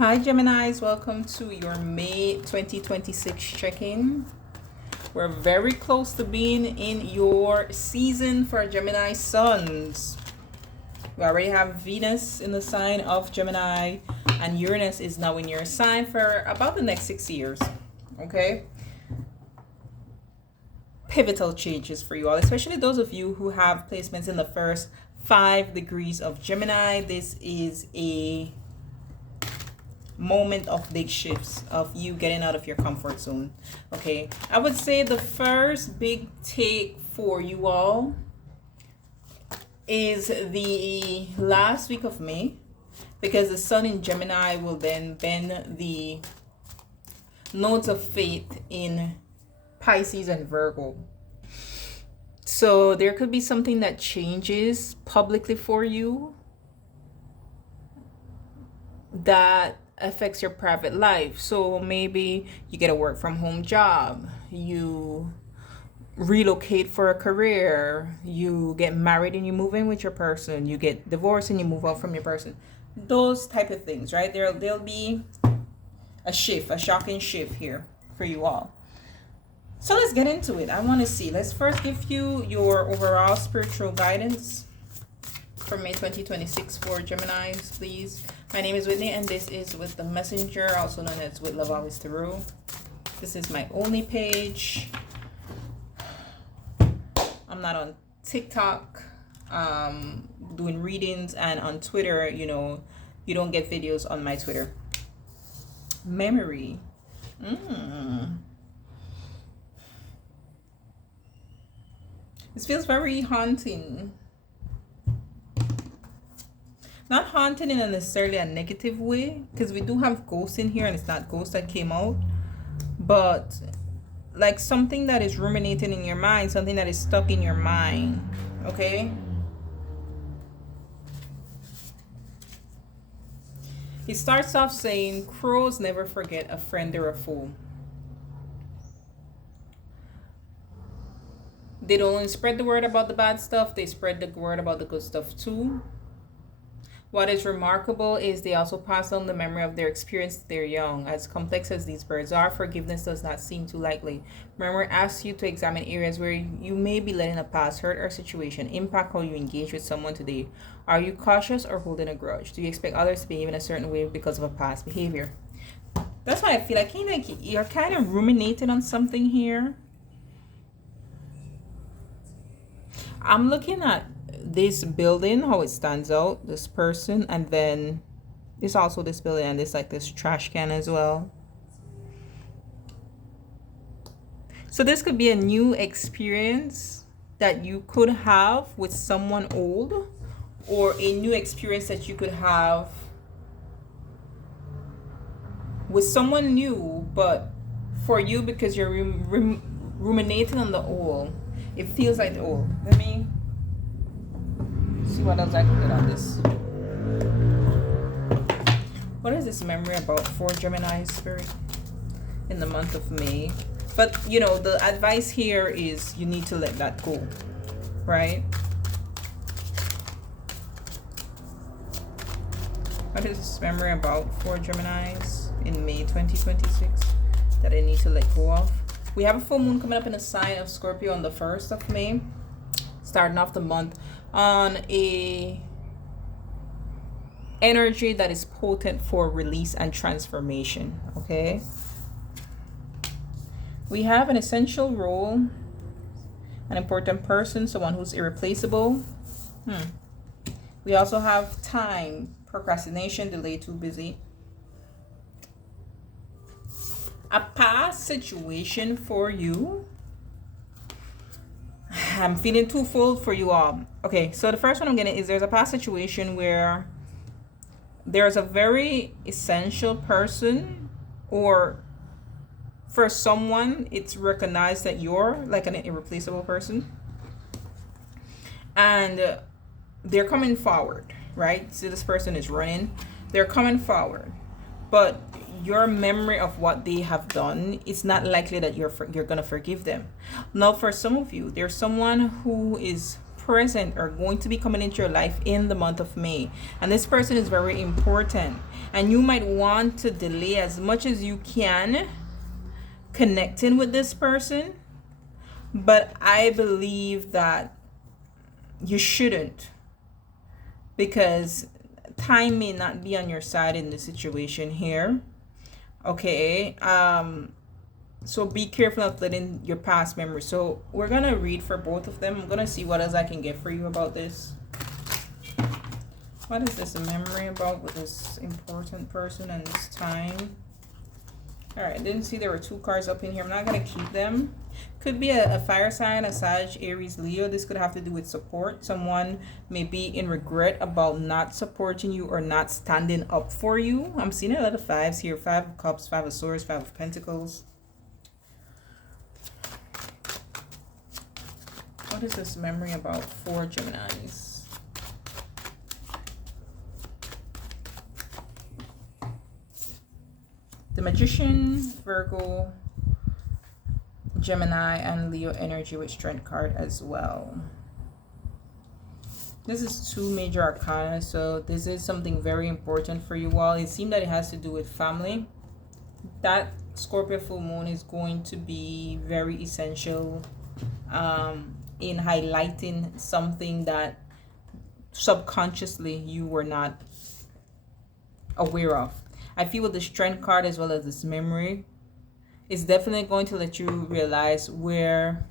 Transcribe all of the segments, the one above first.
Hi Geminis, welcome to your May 2026 check-in. We're very close to being in your season for Gemini suns. We already have Venus in the sign of Gemini, and Uranus is now in your sign for about the next 6 years. Okay? Pivotal changes for you all, especially those of you who have placements in the first 5 degrees of Gemini. This is a moment of big shifts, of you getting out of your comfort zone. Okay, I would say the first big take for you all is the last week of May, because the sun in Gemini will then bend the nodes of faith in Pisces and Virgo. So there could be something that changes publicly for you that affects your private life. So maybe you get a work from home job, you relocate for a career, you get married and you move in with your person, you get divorced and you move out from your person. Those type of things, right? There'll be a shift, a shocking shift here for you all. So let's get into it. I want to see. Let's first give you your overall spiritual guidance for May 2026 for Geminis, please. My name is Whitney, and this is with the Messenger, also known as With Love Always Tarot. This is my only page. I'm not on TikTok doing readings, and on Twitter, you don't get videos on my Twitter. Memory. This feels very haunting. Not haunting in a necessarily a negative way, because we do have ghosts in here, and it's not ghosts that came out, but like something that is ruminating in your mind, something that is stuck in your mind. Okay, he starts off saying, crows never forget a friend or a foe. They don't only spread the word about the bad stuff, they spread the word about the good stuff too. What is remarkable is they also pass on the memory of their experience to their young. As complex as these birds are, forgiveness does not seem too likely. Memory asks you to examine areas where you may be letting a past hurt or situation impact how you engage with someone today. Are you cautious or holding a grudge? Do you expect others to behave in a certain way because of a past behavior? That's why I feel like you're kind of ruminating on something here. I'm looking at this building, how it stands out, this person, and then there's also this building, and there's like this trash can as well. So this could be a new experience that you could have with someone old, or a new experience that you could have with someone new, but for you, because you're ruminating on the old, it feels like the old. Let me see what else I can get on this. What is this memory about for Gemini spirit in the month of May? But the advice here is you need to let that go, right? What is this memory about for Geminis in May 2026 that I need to let go of? We have a full moon coming up in the sign of Scorpio on the 1st of May, starting off the month on a energy that is potent for release and transformation. Okay, we have an essential role, an important person, someone who's irreplaceable. We also have time, procrastination, delay, too busy. A past situation for you. I'm feeling twofold for you all. Okay, so the first one I'm getting is there's a past situation where there's a very essential person, or for someone it's recognized that you're like an irreplaceable person, and they're coming forward, right? So this person is running, they're coming forward, but your memory of what they have done, it's not likely that you're gonna forgive them. Now, for some of you, there's someone who is present are going to be coming into your life in the month of May. And this person is very important. And you might want to delay as much as you can connecting with this person. But I believe that you shouldn't, because time may not be on your side in the situation here. Okay. So be careful of letting your past memories. So we're gonna read for both of them. I'm gonna see what else I can get for you about this. What is this a memory about with this important person and this time? All right, I didn't see there were 2 cards up in here. I'm not gonna keep them. Could be a fire sign, a Sag, Aries, Leo. This could have to do with support. Someone may be in regret about not supporting you or not standing up for you. I'm seeing a lot of 5s here. 5 of Cups, 5 of Swords, 5 of Pentacles. What is this memory about for Geminis? The Magician, Virgo, Gemini, and Leo energy with Strength card as well. This is 2 major arcana, so this is something very important for you all. It seems that it has to do with family. That Scorpio full moon is going to be very essential in highlighting something that subconsciously you were not aware of. I feel with the Strength card as well as this memory, it's definitely going to let you realize where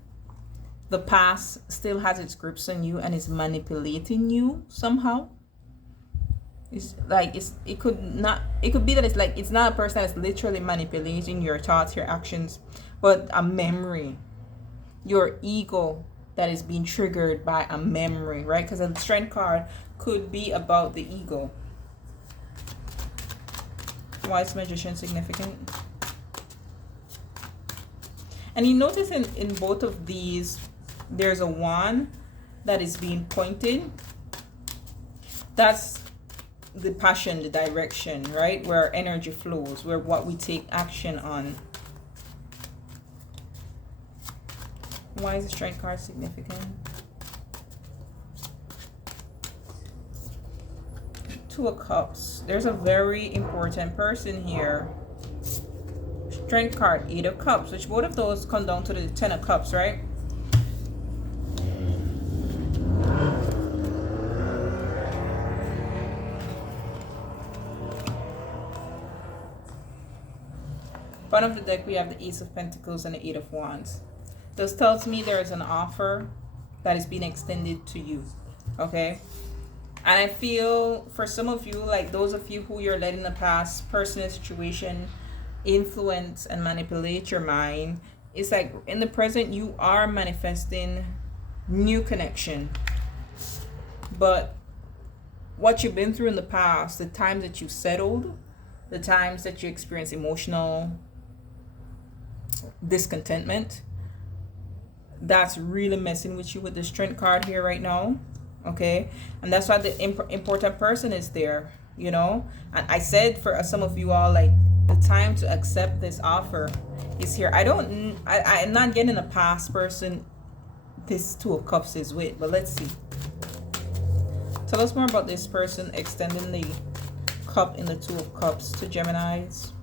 the past still has its grips on you and is manipulating you somehow. It's like it could be that it's like it's not a person that's literally manipulating your thoughts, your actions, but a memory, your ego that is being triggered by a memory, right? Because a Strength card could be about the ego. Why is Magician significant? And you notice in both of these, there's a wand that is being pointed. That's the passion, the direction, right? Where energy flows, where what we take action on. Why is the Strength card significant? 2 of Cups. There's a very important person here. Strength card, 8 of Cups, which both of those come down to the 10 of Cups, right? Bottom of the deck, we have the Ace of Pentacles and the 8 of Wands. This tells me there is an offer that is being extended to you, okay? And I feel for some of you, like those of you who you're letting the past personal situation influence and manipulate your mind, it's like in the present you are manifesting new connection. But what you've been through in the past, the times that you settled, the times that you experienced emotional discontentment, that's really messing with you with the Strength card here right now, okay? And that's why the important person is there, you know? And I said for some of you all, like, the time to accept this offer is here. I'm not getting a past person this 2 of Cups is with, but let's see. Tell us more about this person extending the cup in the 2 of Cups to Geminis.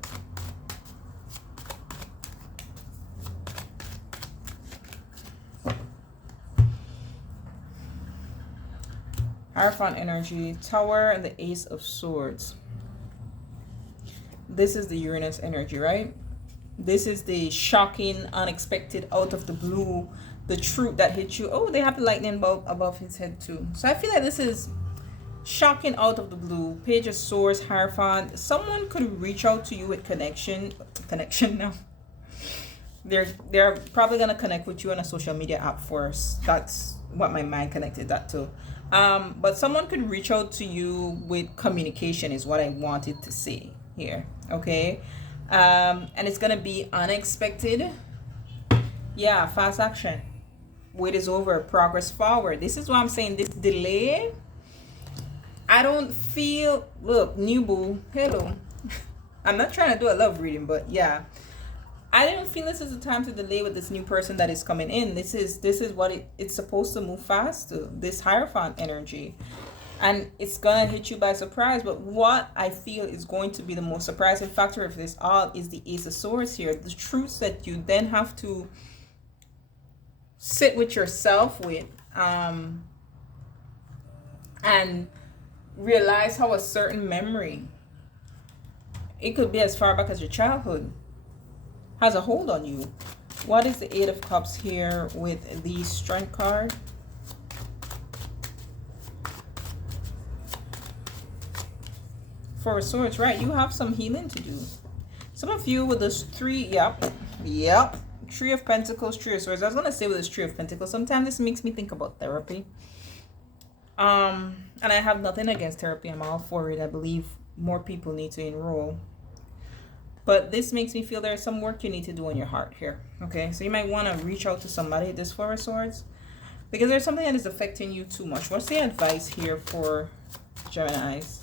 Hierophant energy, Tower, and the Ace of Swords. This is the Uranus energy, right? This is the shocking, unexpected, out of the blue, the truth that hits you. Oh, they have the lightning bolt above his head too. So I feel like this is shocking, out of the blue. Page of Swords, Hierophant. Someone could reach out to you with connection now. They're probably gonna connect with you on a social media app first. That's what my mind connected that to. But someone could reach out to you with communication is what I wanted to say here, okay? And it's gonna be unexpected. Yeah, fast action. Wait is over, progress forward. This is what I'm saying. This delay, I don't feel, look, new boo, hello. I'm not trying to do a love reading, but yeah, I didn't feel this is the time to delay with this new person that is coming in. This is what it's supposed to move fast to, this Hierophant energy. And it's gonna hit you by surprise. But what I feel is going to be the most surprising factor of this all is the Ace of Swords here. The truths that you then have to sit with yourself with, and realize how a certain memory, it could be as far back as your childhood, has a hold on you. What is the Eight of Cups here with the Strength card? Four of Swords, right? You have some healing to do. Some of you with this three, yep. Three of Pentacles, Three of Swords. I was gonna say with this Three of Pentacles, sometimes this makes me think about therapy. And I have nothing against therapy. I'm all for it. I believe more people need to enroll. But this makes me feel there's some work you need to do on your heart here. Okay, so you might want to reach out to somebody, this Four of Swords, because there's something that is affecting you too much. What's the advice here for Geminis?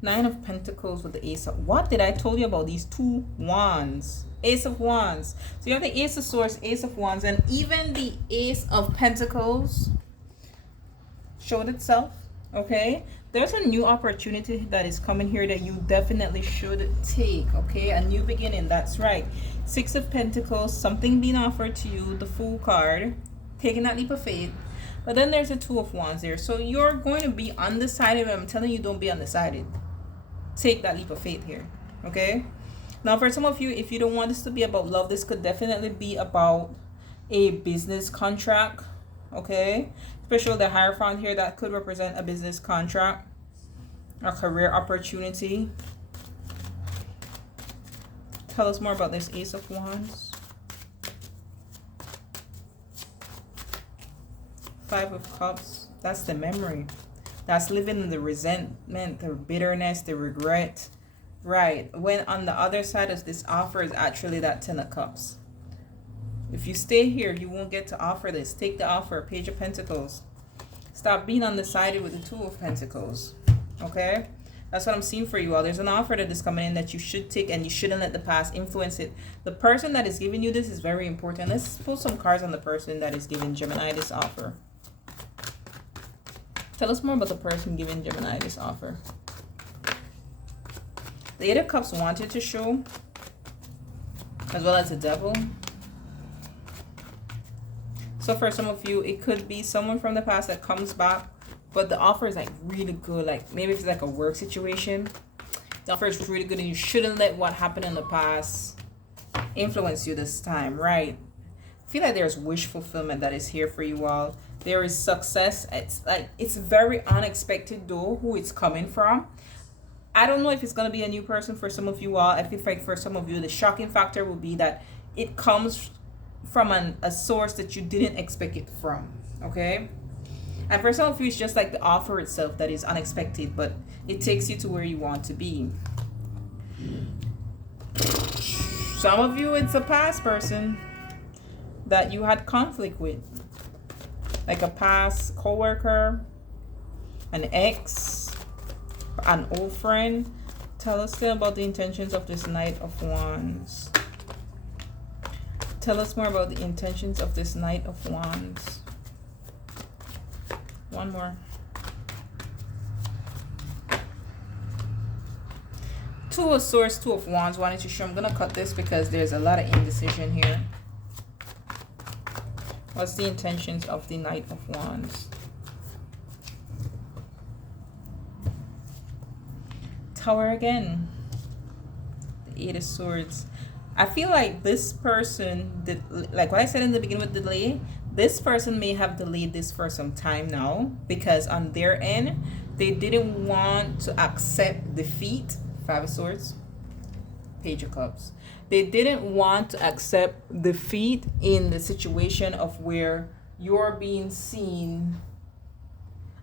Nine of Pentacles with the Ace of... What did I told you about these two wands? Ace of Wands. So you have the Ace of Swords, Ace of Wands, and even the Ace of Pentacles showed itself. Okay, there's a new opportunity that is coming here that you definitely should take. Okay, a new beginning. That's right. Six of Pentacles, something being offered to you, the Fool card, taking that leap of faith. But then there's a Two of Wands there. So you're going to be undecided. I'm telling you, don't be undecided. Take that leap of faith here. Okay, now for some of you, if you don't want this to be about love, this could definitely be about a business contract. Okay, especially the Hierophant here, that could represent a business contract, a career opportunity. Tell us more about this Ace of Wands. Five of Cups. That's the memory. That's living in the resentment, the bitterness, the regret. Right. When on the other side of this offer is actually that Ten of Cups. If you stay here, you won't get to offer this. Take the offer. Page of Pentacles. Stop being undecided with the Two of Pentacles. Okay? That's what I'm seeing for you all. There's an offer that is coming in that you should take, and you shouldn't let the past influence it. The person that is giving you this is very important. Let's pull some cards on the person that is giving Gemini this offer. Tell us more about the person giving Gemini this offer. The Eight of Cups wanted to show, as well as the Devil. So for some of you, it could be someone from the past that comes back, but the offer is like really good. Like maybe if it's like a work situation, the offer is really good and you shouldn't let what happened in the past influence you this time, right? I feel like there's wish fulfillment that is here for you all. There is success. It's like it's very unexpected though who it's coming from. I don't know if it's going to be a new person for some of you all. I feel like for some of you, the shocking factor will be that it comes from a source that you didn't expect it from. Okay, and for some of you, it's just like the offer itself that is unexpected, but it takes you to where you want to be. Some of you, it's a past person that you had conflict with, like a past co-worker, an ex, an old friend. Tell us still about the intentions of this Knight of Wands. Tell us more about the intentions of this Knight of Wands. One more. Two of Swords, Two of Wands. Why don't you show? I'm gonna cut this because there's a lot of indecision here. What's the intentions of the Knight of Wands? Tower again. The Eight of Swords. I feel like this person did, like what I said in the beginning with delay, this person may have delayed this for some time now because on their end, they didn't want to accept defeat. Five of Swords, Page of Cups. They didn't want to accept defeat in the situation of where you're being seen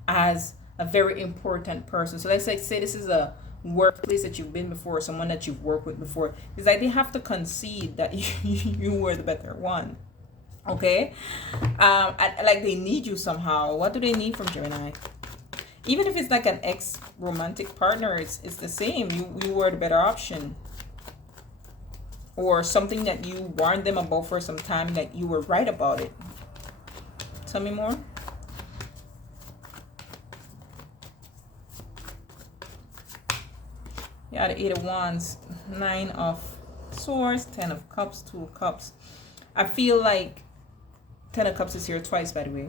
as a very important person. So let's say this is a workplace that you've been before, someone that you've worked with before. It's like they have to concede that you were the better one. Okay. Like they need you somehow. What do they need from Gemini? Even if it's like an ex romantic partner, it's the same. You were the better option, or something that you warned them about for some time that you were right about it. Tell me more. Yeah, the 8 of Wands, 9 of Swords, 10 of Cups, 2 of Cups. I feel like 10 of Cups is here twice, by the way,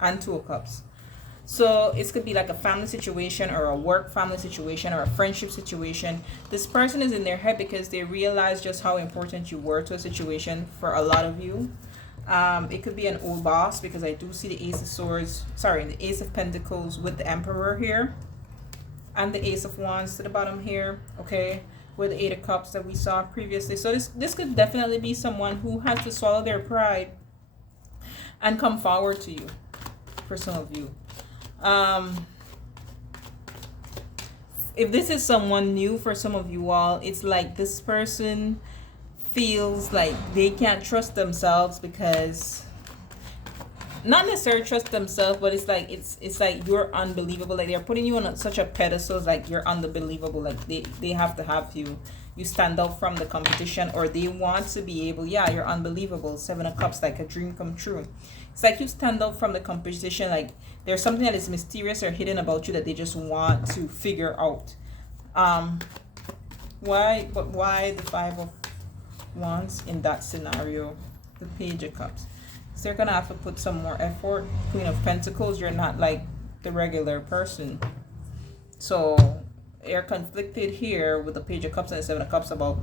and 2 of Cups. So it could be like a family situation or a work family situation or a friendship situation. This person is in their head because they realize just how important you were to a situation for a lot of you. It could be an old boss, because I do see the Ace of Swords, sorry, the Ace of Pentacles with the Emperor here. And the Ace of Wands to the bottom here, okay? With the 8 of Cups that we saw previously. So this could definitely be someone who has to swallow their pride and come forward to you, for some of you. If this is someone new for some of you all, it's like this person feels like they can't trust themselves, because not necessarily trust themselves, but it's like you're unbelievable. Like they're putting you on such a pedestal, like you're unbelievable. Like they have to have you stand out from the competition, or they want to be able, yeah, you're unbelievable. 7 of Cups, like a dream come true. It's like you stand out from the competition. Like there's something that is mysterious or hidden about you that they just want to figure out. Why the 5 of Wands in that scenario? The Page of Cups. So they're gonna have to put some more effort. Queen of Pentacles, you're not like the regular person. So you're conflicted here with the Page of Cups and the 7 of Cups about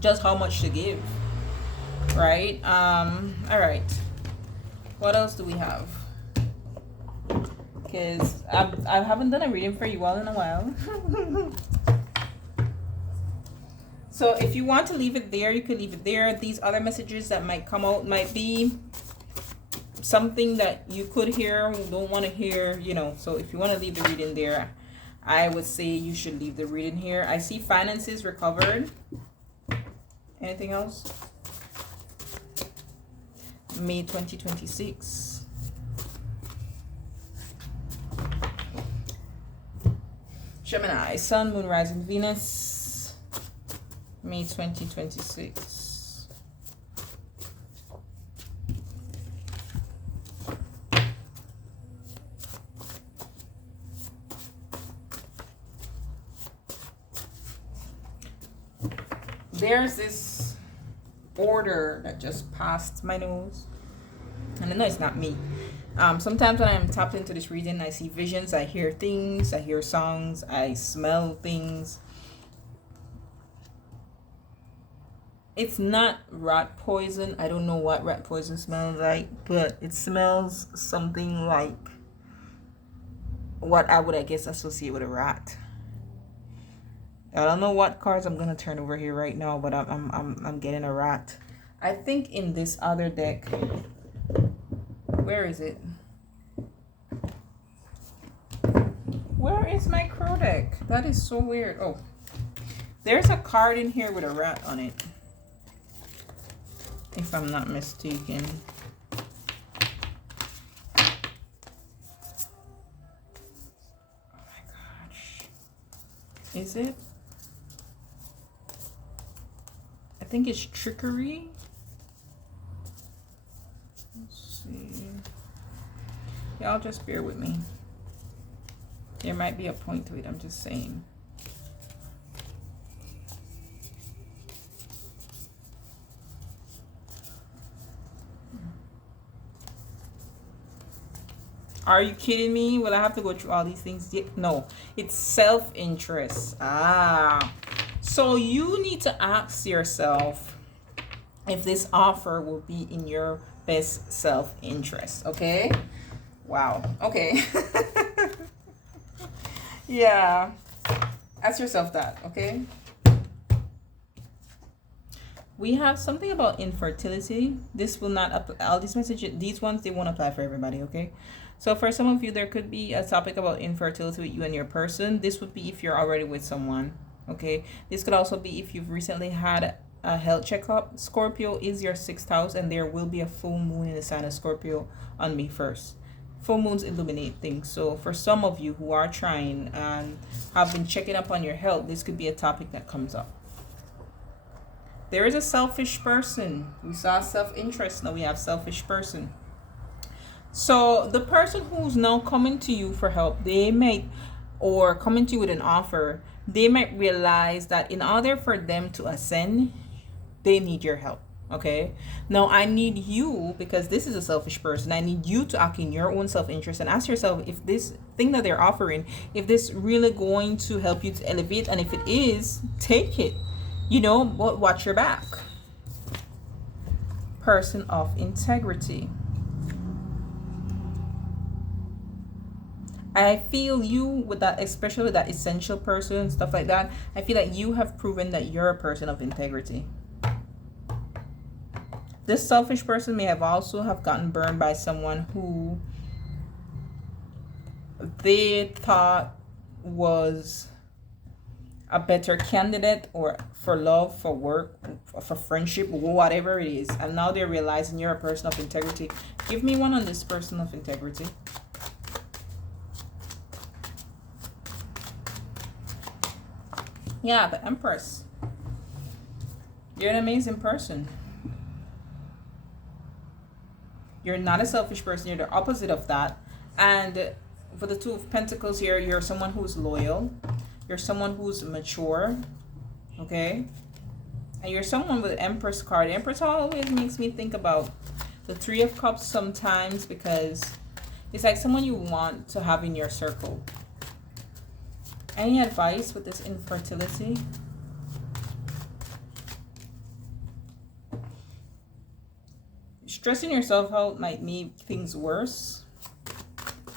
just how much to give. Right? Alright. What else do we have? Because I haven't done a reading for you all in a while. So if you want to leave it there, you can leave it there. These other messages that might come out might be something that you could hear, don't want to hear, you know. So if you want to leave the reading there, I would say you should leave the reading here. I see finances recovered. Anything else? May 2026. Gemini, Sun, Moon, Rising, Venus. May 2026. There's this order that just passed my nose. And I know it's not me. Sometimes when I'm tapped into this reading, I see visions, I hear things, I hear songs, I smell things. It's not rat poison. I don't know what rat poison smells like, but it smells something like what I would, I guess, associate with a rat. I don't know what cards I'm gonna turn over here right now, but I'm getting a rat. I think in this other deck, where is it? Where is my crow deck? That is so weird. Oh, there's a card in here with a rat on it, if I'm not mistaken. Oh my gosh. Is it? I think it's trickery. Let's see. Y'all just bear with me. There might be a point to it, I'm just saying. Are you kidding me? Will I have to go through all these things? No, it's self-interest. So you need to ask yourself if this offer will be in your best self-interest. Okay? Wow. Okay. Yeah. Ask yourself that. Okay? We have something about infertility. This will not apply. All these messages, these ones, they won't apply for everybody. Okay? So for some of you, there could be a topic about infertility with you and your person. This would be if you're already with someone. Okay, this could also be if you've recently had a health checkup. Scorpio is your 6th house, and there will be a full moon in the sign of Scorpio on May 1st. Full moons illuminate things. So for some of you who are trying and have been checking up on your health, this could be a topic that comes up. There is a selfish person. We saw self-interest, now we have selfish person. So the person who's now coming to you for help, they might, or coming to you with an offer, they might realize that in order for them to ascend, they need your help. Okay, now I need you, because this is a selfish person, I need you to act in your own self-interest and ask yourself if this thing that they're offering, if this really going to help you to elevate, and if it is, take it, you know, but watch your back. Person of integrity. I feel you with that, especially with that essential person, stuff like that. I feel like you have proven that you're a person of integrity. This selfish person may have also have gotten burned by someone who they thought was a better candidate, or for love, for work, for friendship, whatever it is. And now they're realizing you're a person of integrity. Give me one on this person of integrity. Yeah, the Empress. You're an amazing person. You're not a selfish person. You're the opposite of that. And for the Two of Pentacles here, you're someone who's loyal. You're someone who's mature. Okay? And you're someone with the Empress card. The Empress always makes me think about the Three of Cups sometimes, because it's like someone you want to have in your circle. Any advice with this infertility? Stressing yourself out might make things worse.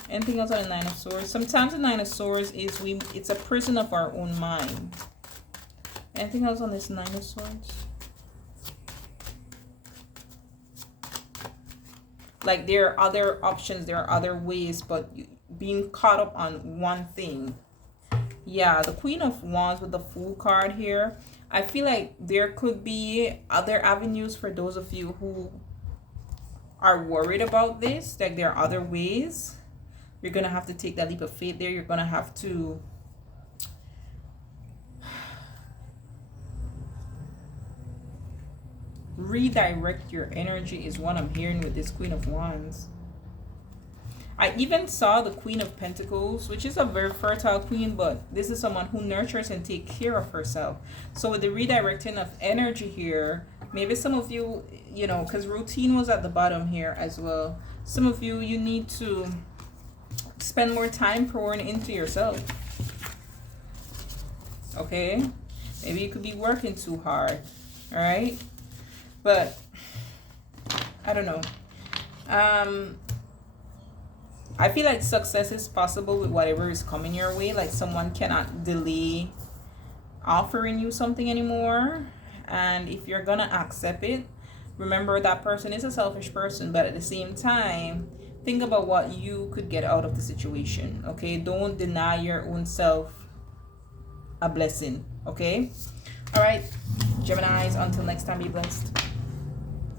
Anything else on the Nine of Swords? Sometimes the Nine of Swords is it's a prison of our own mind. Anything else on this Nine of Swords? Like there are other options, there are other ways, but being caught up on one thing. Yeah, the Queen of Wands with the Fool card here. I feel like there could be other avenues for those of you who are worried about this. Like there are other ways. You're going to have to take that leap of faith there. You're going to have to redirect your energy is what I'm hearing with this Queen of Wands. I even saw the Queen of Pentacles, which is a very fertile queen, but this is someone who nurtures and takes care of herself. So with the redirecting of energy here, maybe some of you, you know, because routine was at the bottom here as well. Some of you, you need to spend more time pouring into yourself. Okay? Maybe you could be working too hard. All right? But I don't know. I feel like success is possible with whatever is coming your way. Like someone cannot delay offering you something anymore. And if you're gonna accept it, remember that person is a selfish person, but at the same time, think about what you could get out of the situation. Okay? Don't deny your own self a blessing. Okay? All right, Geminis, until next time, be blessed.